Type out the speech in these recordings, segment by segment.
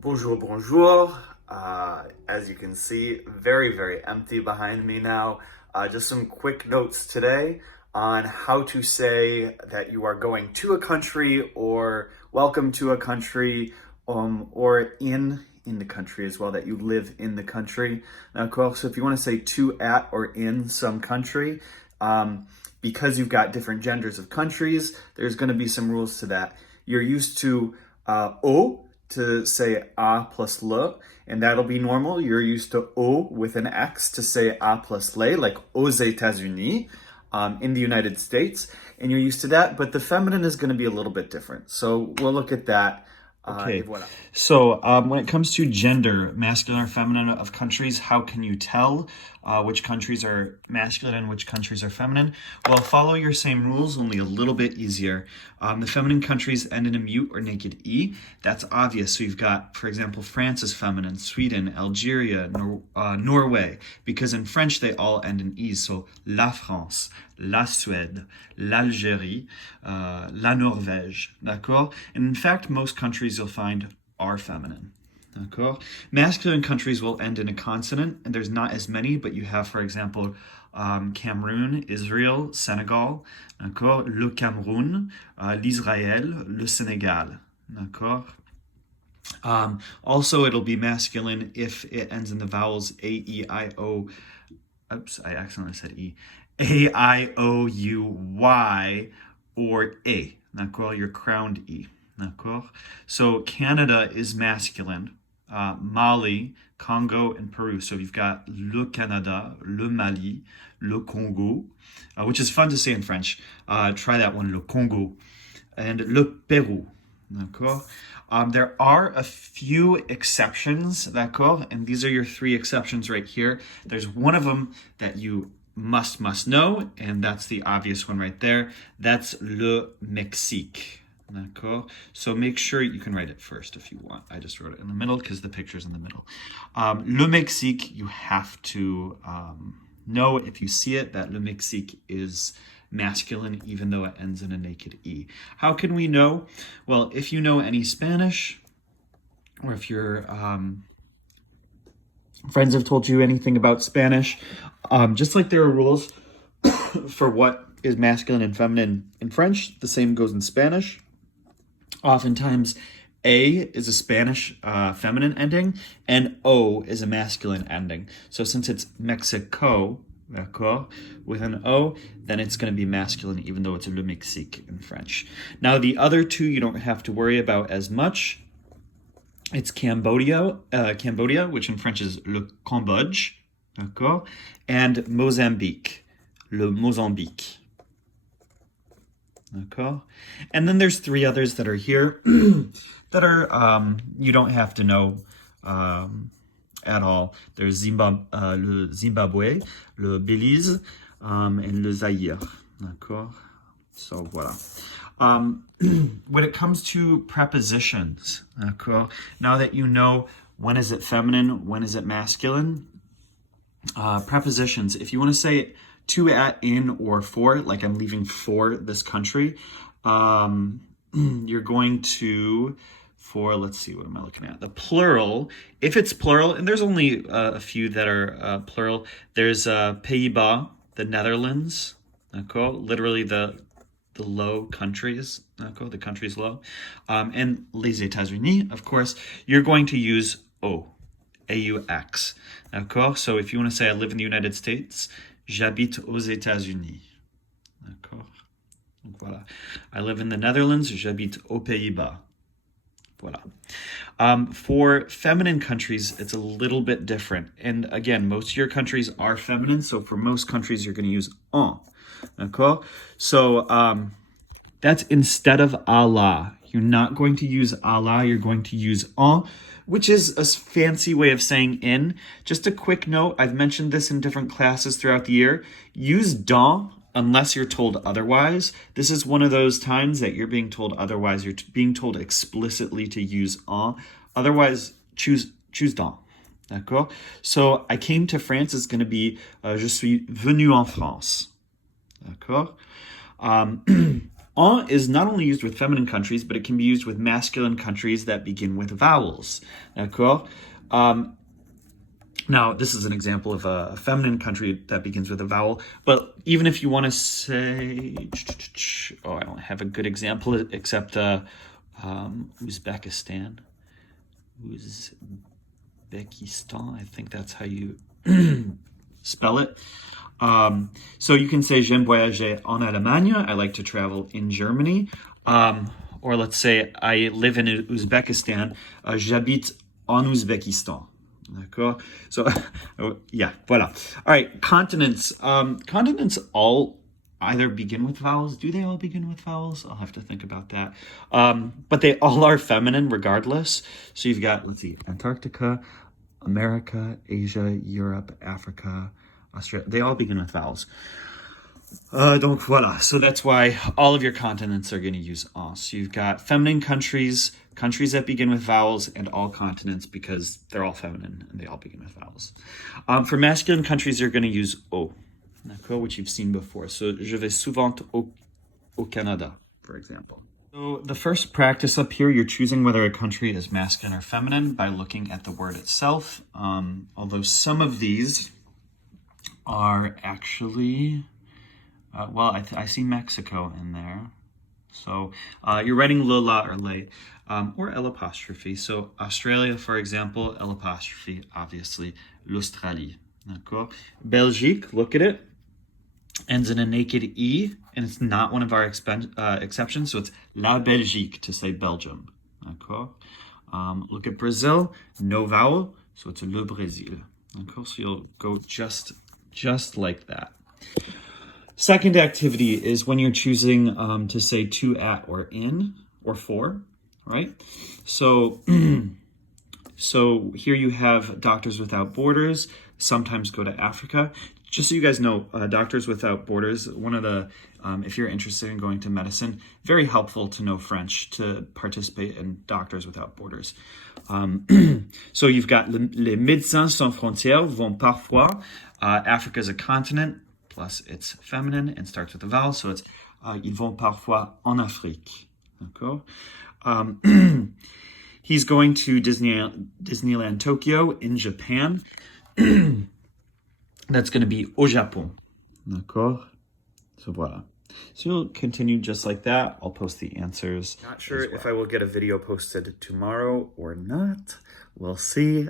Bonjour, bonjour. As you can see, very, very empty behind me now. Just some quick notes today on how to say that you are going to a country or welcome to a country, or in the country as well, that you live in the country. Now, of course, so if you want to say to, at, or in some country, because you've got different genders of countries, there's going to be some rules to that. You're used to au to say a plus le, and that'll be normal. You're used to au with an X to say a plus le, like aux États-Unis, in the United States, and you're used to that, but the feminine is going to be a little bit different. So we'll look at that. Okay, so when it comes to gender, masculine or feminine of countries, how can you tell which countries are masculine and which countries are feminine? Well, follow your same rules, only a little bit easier. The feminine countries end in a mute or naked E. That's obvious. So you've got, for example, France is feminine, Sweden, Algeria, Norway, because in French they all end in E. So la France, la Suède, l'Algérie, la Norvège, d'accord? And in fact, most countries you'll find are feminine. D'accord? Masculine countries will end in a consonant, and there's not as many, but you have, for example, Cameroon, Israel, Senegal, d'accord? Le Cameroun, l'Israël, le Sénégal, d'accord? Also, it'll be masculine if it ends in the vowels A, E, I, O. Oops, I accidentally said E. A, I, O, U, Y, or A. D'accord? Your crowned E. D'accord? So Canada is masculine. Mali, Congo, and Peru. So you've got le Canada, le Mali, le Congo, which is fun to say in French. Try that one, le Congo, and le Peru. D'accord? There are a few exceptions, d'accord? And these are your three exceptions right here. There's one of them that you must know, and that's the obvious one right there. That's le Mexique. D'accord? So make sure you can write it first if you want. I just wrote it in the middle because the picture's in the middle. Le Mexique, you have to know if you see it that le Mexique is masculine even though it ends in a naked E. How can we know? Well, if you know any Spanish, or if your friends have told you anything about Spanish, just like there are rules for what is masculine and feminine in French, the same goes in Spanish. Oftentimes, A is a Spanish feminine ending, and O is a masculine ending. So since it's Mexico, d'accord, with an O, then it's going to be masculine, even though it's le Mexique in French. Now, the other two you don't have to worry about as much. It's Cambodia, which in French is le Cambodge, d'accord, and Mozambique, le Mozambique. Okay. And then there's three others that are here that are you don't have to know at all. There's le Zimbabwe, le Belize, and le Zaire. D'accord? So voilà. When it comes to prepositions, d'accord? Now that you know when is it feminine, when is it masculine, prepositions, if you want to say to, at, in, or for, like I'm leaving for this country, you're going to, for, let's see, what am I looking at? The plural, if it's plural, and there's only a few that are plural, there's Pays-Bas, the Netherlands, literally the low countries, the countries low, and les États-Unis, of course, you're going to use O, A-U-X, so if you want to say I live in the United States, j'habite aux États-Unis. D'accord? Donc voilà. I live in the Netherlands, j'habite aux Pays-Bas. Voilà. For feminine countries, it's a little bit different. And again, most of your countries are feminine, so for most countries, you're going to use en. D'accord? So that's instead of Allah. You're not going to use Allah, you're going to use en, which is a fancy way of saying in. Just a quick note, I've mentioned this in different classes throughout the year. Use dans unless you're told otherwise. This is one of those times that you're being told otherwise. You're being told explicitly to use en. Otherwise, choose dans. D'accord? So I came to France is going to be je suis venu en France. D'accord? En is not only used with feminine countries, but it can be used with masculine countries that begin with vowels. D'accord? Now, this is an example of a feminine country that begins with a vowel, but even if you want to say, oh, I don't have a good example except Uzbekistan. Uzbekistan, I think that's how you spell it. So you can say, j'aime voyager en Allemagne. I like to travel in Germany. Or let's say, I live in Uzbekistan. J'habite en Uzbekistan. D'accord? So, yeah, voilà. All right, continents. Continents all either begin with vowels. Do they all begin with vowels? I'll have to think about that. But they all are feminine regardless. So you've got, let's see, Antarctica, America, Asia, Europe, Africa, Australia. They all begin with vowels. Donc voilà. So that's why all of your continents are going to use en. So you've got feminine countries, countries that begin with vowels, and all continents because they're all feminine and they all begin with vowels. For masculine countries, you're going to use o, which you've seen before. So je vais souvent au Canada, for example. So the first practice up here, you're choosing whether a country is masculine or feminine by looking at the word itself. Although some of these are actually, well, I see Mexico in there. So you're writing le, la, or le, or L apostrophe. So Australia, for example, L apostrophe, obviously, l'Australie. D'accord? Belgique, look at it, ends in a naked E, and it's not one of our exceptions, so it's la Belgique to say Belgium. D'accord? Look at Brazil, no vowel, so it's le Brésil. D'accord? So you'll go just like that. Second activity is when you're choosing to say to, at, or in, or for, right? So, so here you have Doctors Without Borders, sometimes go to Africa. Just so you guys know, Doctors Without Borders, one of the, if you're interested in going to medicine, very helpful to know French to participate in Doctors Without Borders. So you've got Les Médecins Sans Frontières vont parfois, Africa is a continent, plus it's feminine and starts with a vowel, so it's ils vont parfois en Afrique. D'accord? He's going to Disneyland Tokyo in Japan. That's going to be au Japon. D'accord? So voilà. So you'll continue just like that. I'll post the answers. Not sure if I will get a video posted tomorrow or not. We'll see.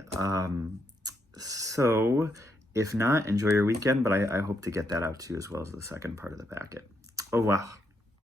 So if not, enjoy your weekend, but I hope to get that out to you as well as the second part of the packet. Au revoir.